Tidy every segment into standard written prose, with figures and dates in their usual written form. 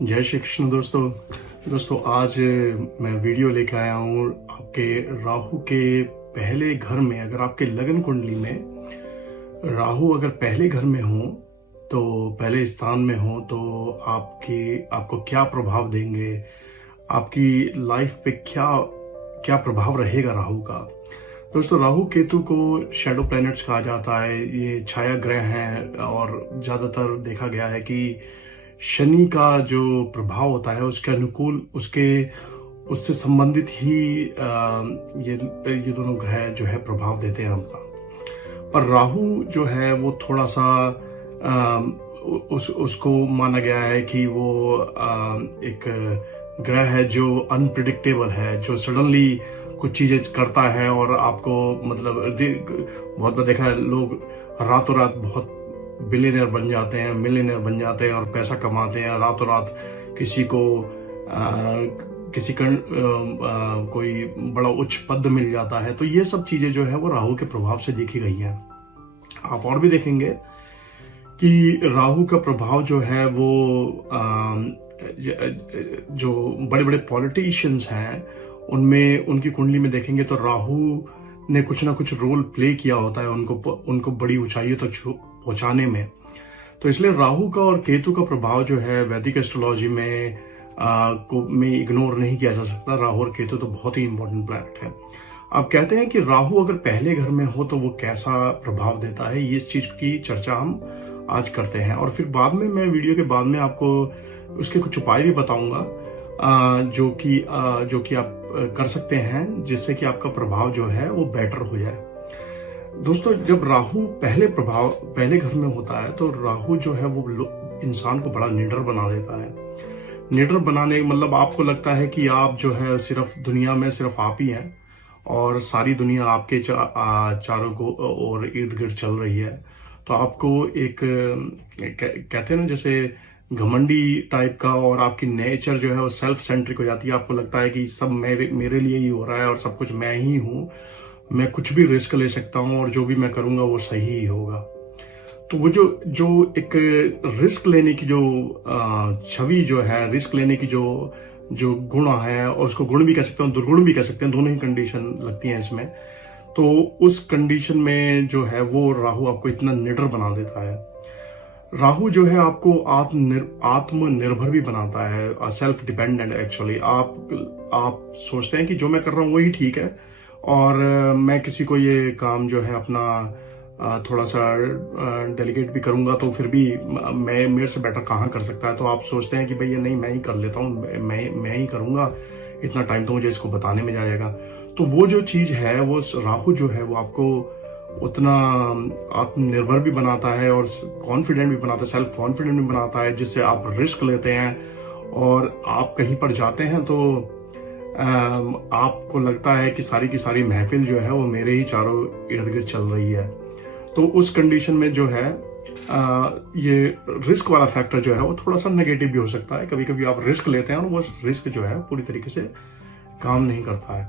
जय श्री कृष्ण दोस्तों आज मैं वीडियो लेके आया हूँ आपके राहु के पहले घर में। अगर आपके लगन कुंडली में राहु अगर पहले घर में हो तो पहले स्थान में हो तो आपको क्या प्रभाव देंगे, आपकी लाइफ पे क्या क्या प्रभाव रहेगा राहु का। दोस्तों राहु केतु को शैडो प्लैनेट्स कहा जाता है। ये छाया ग्रह हैं और ज़्यादातर देखा गया है कि शनि का जो प्रभाव होता है उसके अनुकूल उससे संबंधित ही ये दोनों ग्रह जो है प्रभाव देते हैं अपना। पर राहु जो है वो थोड़ा सा उसको माना गया है कि वो एक ग्रह है जो अनप्रिडिक्टेबल है, जो सडनली कुछ चीजें करता है और आपको मतलब बहुत बार देखा है लोग रातों रात बहुत बिलियनर बन जाते हैं, मिलियनर बन जाते हैं और पैसा कमाते हैं रातों रात। कोई बड़ा उच्च पद मिल जाता है। तो ये सब चीजें जो है वो राहु के प्रभाव से देखी गई हैं। आप और भी देखेंगे कि राहु का प्रभाव जो है वो जो बड़े बड़े पॉलिटिशियंस हैं उनमें उनकी कुंडली में देखेंगे तो राहु ने कुछ ना कुछ रोल प्ले किया होता है उनको बड़ी ऊंचाइयों तक पहुंचाने में। तो इसलिए राहु का और केतु का प्रभाव जो है वैदिक एस्ट्रोलॉजी में इग्नोर नहीं किया जा सकता। राहु और केतु तो बहुत ही इंपॉर्टेंट प्लैनेट है। आप कहते हैं कि राहु अगर पहले घर में हो तो वो कैसा प्रभाव देता है, ये इस चीज की चर्चा हम आज करते हैं और फिर बाद में मैं वीडियो के बाद में आपको उसके कुछ उपाय भी बताऊंगा जो कि आप कर सकते हैं जिससे कि आपका प्रभाव जो है वो बेटर हो जाए। दोस्तों जब राहु पहले घर में होता है तो राहु जो है वो इंसान को बड़ा निडर बना देता है। निडर बनाने मतलब आपको लगता है कि आप जो है सिर्फ दुनिया में सिर्फ आप ही हैं और सारी दुनिया आपके चारों को और इर्द गिर्द चल रही है। तो आपको एक कहते हैं ना जैसे घमंडी टाइप का, और आपकी नेचर जो है वो सेल्फ सेंट्रिक हो जाती है। आपको लगता है कि सब मेरे लिए ही हो रहा है और सब कुछ मैं ही हूँ, मैं कुछ भी रिस्क ले सकता हूँ और जो भी मैं करूँगा वो सही ही होगा। तो वो जो एक रिस्क लेने की जो छवि जो है, रिस्क लेने की जो गुण है, और उसको गुण भी कह सकते हैं दुर्गुण भी कह सकते हैं, दोनों ही कंडीशन लगती हैं इसमें। तो उस कंडीशन में जो है वो राहु आपको इतना निडर बना देता है। राहु जो है आपको आत्मनिर्भर भी बनाता है, सेल्फ डिपेंडेंट। एक्चुअली आप सोचते हैं कि जो मैं कर रहा हूँ वही ठीक है और मैं किसी को ये काम जो है अपना थोड़ा सा डेलीगेट भी करूंगा तो फिर भी मेरे से बेटर कहाँ कर सकता है। तो आप सोचते हैं कि भाई ये नहीं, मैं ही कर लेता हूँ, मैं ही करूंगा, इतना टाइम तो मुझे इसको बताने में जाएगा। तो वो जो चीज है वो राहु जो है वो आपको उतना आत्मनिर्भर भी बनाता है और कॉन्फिडेंट भी बनाता है, सेल्फ कॉन्फिडेंट भी बनाता है, जिससे आप रिस्क लेते हैं और आप कहीं पर जाते हैं तो आपको लगता है कि सारी की सारी महफिल जो है वो मेरे ही चारों इर्द गिर्द चल रही है। तो उस कंडीशन में जो है ये रिस्क वाला फैक्टर जो है वो थोड़ा सा नेगेटिव भी हो सकता है। कभी कभी आप रिस्क लेते हैं और वो रिस्क जो है पूरी तरीके से काम नहीं करता है।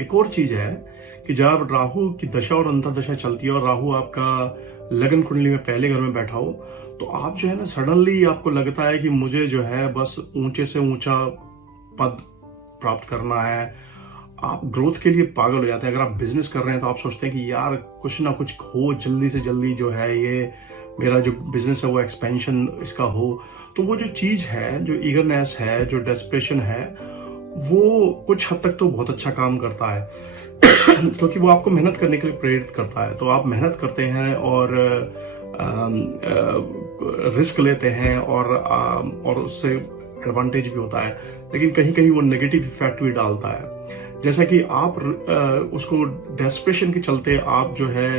एक और चीज है कि जब राहु की दशा और अंतर्दशा चलती है और राहु आपका लगन कुंडली में पहले घर में बैठा हो तो आप जो है ना सडनली आपको लगता है कि मुझे जो है बस ऊंचे से ऊंचा पद प्राप्त करना है। आप ग्रोथ के लिए पागल हो जाते हैं। अगर आप बिजनेस कर रहे हैं तो आप सोचते हैं कि यार कुछ ना कुछ हो, जल्दी से जल्दी जो है ये मेरा जो बिजनेस है वो एक्सपेंशन इसका हो। तो वो जो चीज है, जो ईगरनेस है, जो डेस्परेशन है, वो कुछ हद तक तो बहुत अच्छा काम करता है क्योंकि वो आपको मेहनत करने के लिए प्रेरित करता है। तो आप मेहनत करते हैं और रिस्क लेते हैं और उससे एडवांटेज भी होता है, लेकिन कहीं कहीं वो नेगेटिव इफेक्ट भी डालता है। जैसा कि आप उसको डेस्परेशन के चलते आप जो है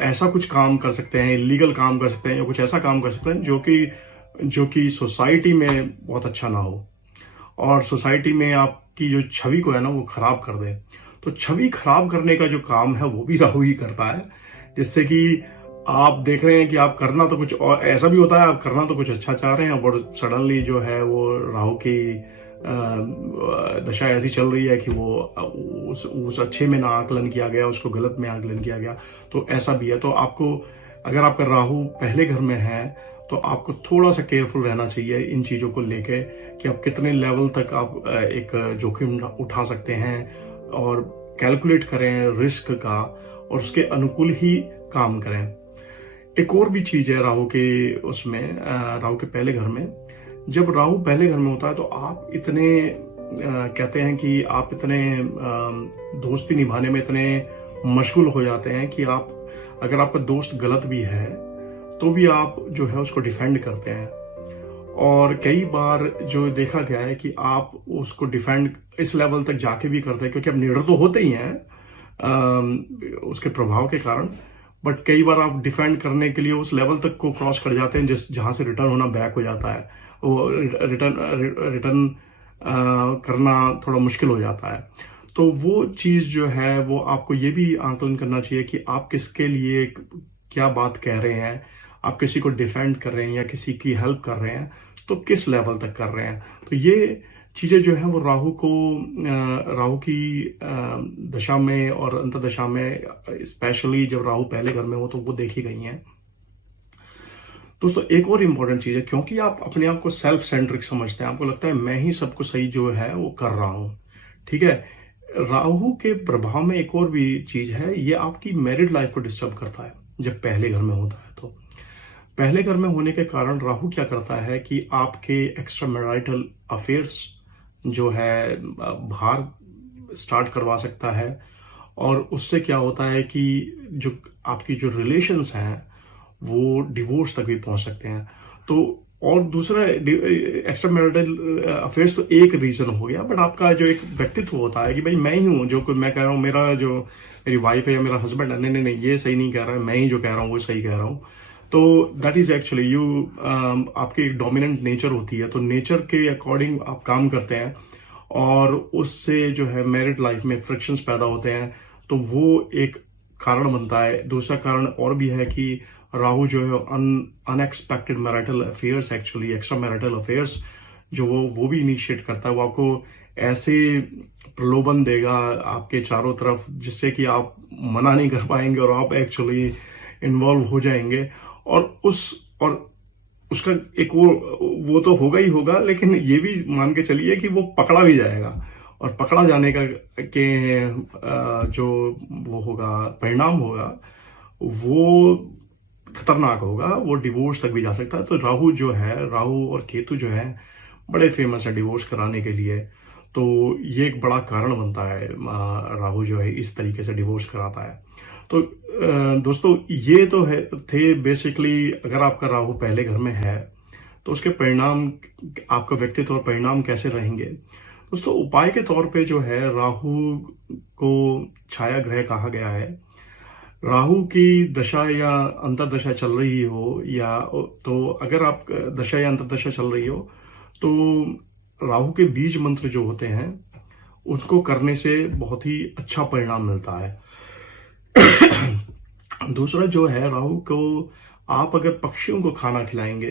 ऐसा कुछ काम कर सकते हैं, इलीगल काम कर सकते हैं या कुछ ऐसा काम कर सकते हैं जो कि सोसाइटी में बहुत अच्छा ना हो और सोसाइटी में आपकी जो छवि को है ना वो खराब कर दे। तो छवि खराब करने का जो काम है वो भी राहु ही करता है, जिससे कि आप देख रहे हैं कि आप करना तो कुछ और ऐसा भी होता है, आप करना तो कुछ अच्छा चाह रहे हैं और सडनली जो है वो राहु की दशा ऐसी चल रही है कि वो उस अच्छे में ना आकलन किया गया, उसको गलत में आकलन किया गया। तो ऐसा भी है। तो आपको अगर आपका राहु पहले घर में है तो आपको थोड़ा सा केयरफुल रहना चाहिए इन चीज़ों को लेके कि आप कितने लेवल तक आप एक जोखिम उठा सकते हैं, और कैलकुलेट करें रिस्क का और उसके अनुकूल ही काम करें। एक और भी चीज़ है राहु के उसमें, राहु के पहले घर में, जब राहु पहले घर में होता है तो आप इतने कहते हैं कि आप इतने दोस्ती निभाने में इतने मशगूल हो जाते हैं कि आप, अगर आपका दोस्त गलत भी है तो भी आप जो है उसको डिफेंड करते हैं। और कई बार जो देखा गया है कि आप उसको डिफेंड इस लेवल तक जाके भी करते हैं, क्योंकि आप निडर तो होते ही हैं उसके प्रभाव के कारण, बट कई बार आप डिफेंड करने के लिए उस लेवल तक को क्रॉस कर जाते हैं जहां से रिटर्न होना बैक हो जाता है, वो रिटर्न करना थोड़ा मुश्किल हो जाता है। तो वो चीज़ जो है वो आपको ये भी आंकलन करना चाहिए कि आप किसके लिए क्या बात कह रहे हैं, आप किसी को डिफेंड कर रहे हैं या किसी की हेल्प कर रहे हैं तो किस लेवल तक कर रहे हैं। तो ये चीज़ें जो है वो राहु की दशा में और अंतर्दशा में, स्पेशली जब राहु पहले घर में हो तो वो देखी गई हैं। दोस्तों एक और इम्पॉर्टेंट चीज़ है, क्योंकि आप अपने आप को सेल्फ सेंट्रिक समझते हैं, आपको लगता है मैं ही सब कुछ सही जो है वो कर रहा हूँ, ठीक है। राहु के प्रभाव में एक और भी चीज़ है, ये आपकी मैरिड लाइफ को डिस्टर्ब करता है जब पहले घर में होता है। तो पहले घर में होने के कारण राहु क्या करता है कि आपके एक्स्ट्रा मैरिटल अफेयर्स जो है बाहर स्टार्ट करवा सकता है, और उससे क्या होता है कि जो आपकी जो रिलेशंस हैं वो डिवोर्स तक भी पहुंच सकते हैं। तो और दूसरा एक्स्ट्रा मैरिटल अफेयर्स तो एक रीजन हो गया, बट आपका जो एक व्यक्तित्व होता है कि भाई मैं ही हूँ जो मैं कह रहा हूँ, मेरी वाइफ है या मेरा हस्बैंड है, नहीं ये सही नहीं कह रहा है, मैं ही जो कह रहा हूँ वो सही कह रहा हूँ। तो दैट इज एक्चुअली आपकी एक डोमिनेंट नेचर होती है, तो नेचर के अकॉर्डिंग आप काम करते हैं और उससे जो है मैरिड लाइफ में फ्रिक्शंस पैदा होते हैं, तो वो एक कारण बनता है। दूसरा कारण और भी है कि राहु जो है unexpected marital affairs, actually extra marital affairs जो वो भी इनिशिएट करता है। वो आपको ऐसे प्रलोभन देगा आपके चारों तरफ जिससे कि आप मना नहीं कर पाएंगे और आप एक्चुअली इन्वॉल्व हो जाएंगे, और उसका एक वो तो होगा ही होगा, लेकिन ये भी मान के चलिए कि वो पकड़ा भी जाएगा, और पकड़ा जाने का जो वो होगा परिणाम होगा वो खतरनाक होगा, वो डिवोर्स तक भी जा सकता है। तो राहु और केतु जो है बड़े फेमस है डिवोर्स कराने के लिए, तो ये एक बड़ा कारण बनता है। राहु जो है इस तरीके से डिवोर्स कराता है। तो दोस्तों ये तो थे बेसिकली, अगर आपका राहु पहले घर में है तो उसके परिणाम, आपका व्यक्तित्व और परिणाम कैसे रहेंगे। दोस्तों उपाय के तौर पे जो है, राहु को छाया ग्रह कहा गया है। राहु की दशा या अंतर्दशा चल रही हो, या तो अगर आप दशा या अंतर्दशा चल रही हो तो राहु के बीज मंत्र जो होते हैं उनको करने से बहुत ही अच्छा परिणाम मिलता है। दूसरा जो है, राहु को आप अगर पक्षियों को खाना खिलाएंगे,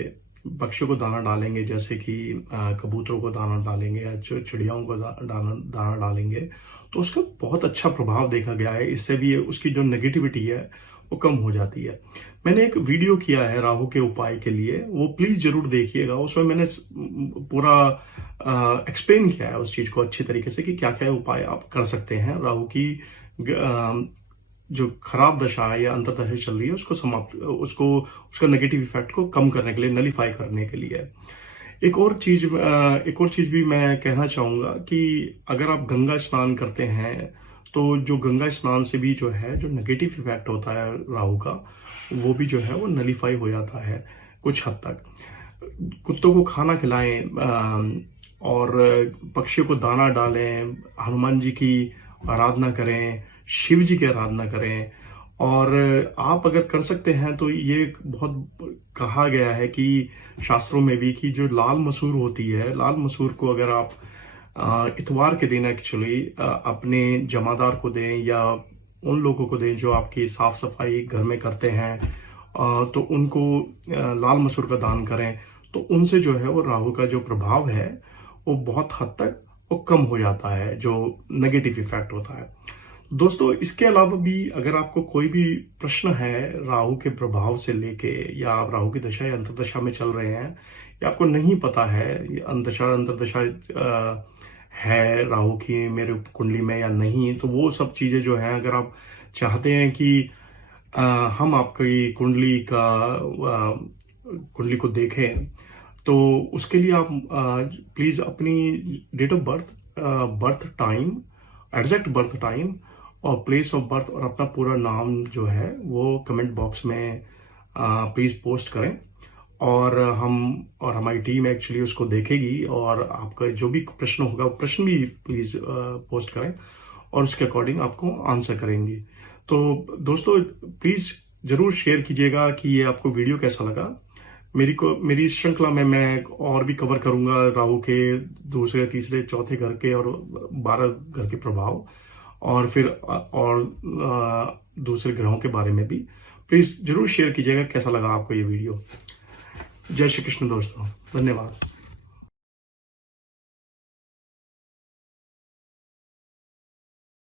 पक्षियों को दाना डालेंगे, जैसे कि कबूतरों को दाना डालेंगे या चिड़ियाओं को दाना डालेंगे, तो उसका बहुत अच्छा प्रभाव देखा गया है। इससे भी उसकी जो नेगेटिविटी है वो कम हो जाती है। मैंने एक वीडियो किया है राहु के उपाय के लिए, वो प्लीज जरूर देखिएगा। उसमें मैंने पूरा एक्सप्लेन किया है उस चीज को अच्छी तरीके से कि क्या क्या उपाय आप कर सकते हैं राहु की जो खराब दशा है या अंतर्दशा चल रही है उसको उसका नेगेटिव इफेक्ट को कम करने के लिए, नलीफाई करने के लिए। एक और चीज भी मैं कहना चाहूंगा कि अगर आप गंगा स्नान करते हैं तो जो गंगा स्नान से भी जो है जो नेगेटिव इफेक्ट होता है राहु का, वो भी जो है वो नलीफाई हो जाता है कुछ हद तक। कुत्तों को खाना खिलाएं और पक्षियों को दाना डालें, हनुमान जी की आराधना करें, शिव जी की आराधना करें। और आप अगर कर सकते हैं तो ये बहुत कहा गया है कि शास्त्रों में भी कि जो लाल मसूर होती है, लाल मसूर को अगर आप इतवार के दिन एक्चुअली अपने जमादार को दें या उन लोगों को दें जो आपकी साफ सफाई घर में करते हैं, तो उनको लाल मसूर का दान करें, तो उनसे जो है वो राहु का जो प्रभाव है वो बहुत हद तक वो कम हो जाता है, जो नेगेटिव इफेक्ट होता है। दोस्तों इसके अलावा भी अगर आपको कोई भी प्रश्न है राहु के प्रभाव से लेके, या आप राहु की दशा या अंतर्दशा में चल रहे हैं, या आपको नहीं पता है ये अंतदशा अंतर्दशा है राहु की मेरे कुंडली में या नहीं, तो वो सब चीज़ें जो है अगर आप चाहते हैं कि अ, हम आपकी कुंडली को देखें, तो उसके लिए आप प्लीज़ अपनी date of birth, birth time, exact birth time और प्लेस ऑफ बर्थ और अपना पूरा नाम जो है वो कमेंट बॉक्स में प्लीज़ पोस्ट करें, और हमारी टीम एक्चुअली उसको देखेगी, और आपका जो भी प्रश्न होगा वो प्रश्न भी प्लीज़ पोस्ट करें और उसके अकॉर्डिंग आपको आंसर करेंगी। तो दोस्तों प्लीज़ ज़रूर शेयर कीजिएगा कि ये आपको वीडियो कैसा लगा। मेरी इस श्रृंखला में मैं और भी कवर करूंगा राहु के दूसरे, तीसरे, चौथे घर के और 12 घर के प्रभाव, और फिर दूसरे ग्रहों के बारे में भी। प्लीज़ ज़रूर शेयर कीजिएगा कैसा लगा आपको ये वीडियो। जय श्री कृष्ण दोस्तों, धन्यवाद।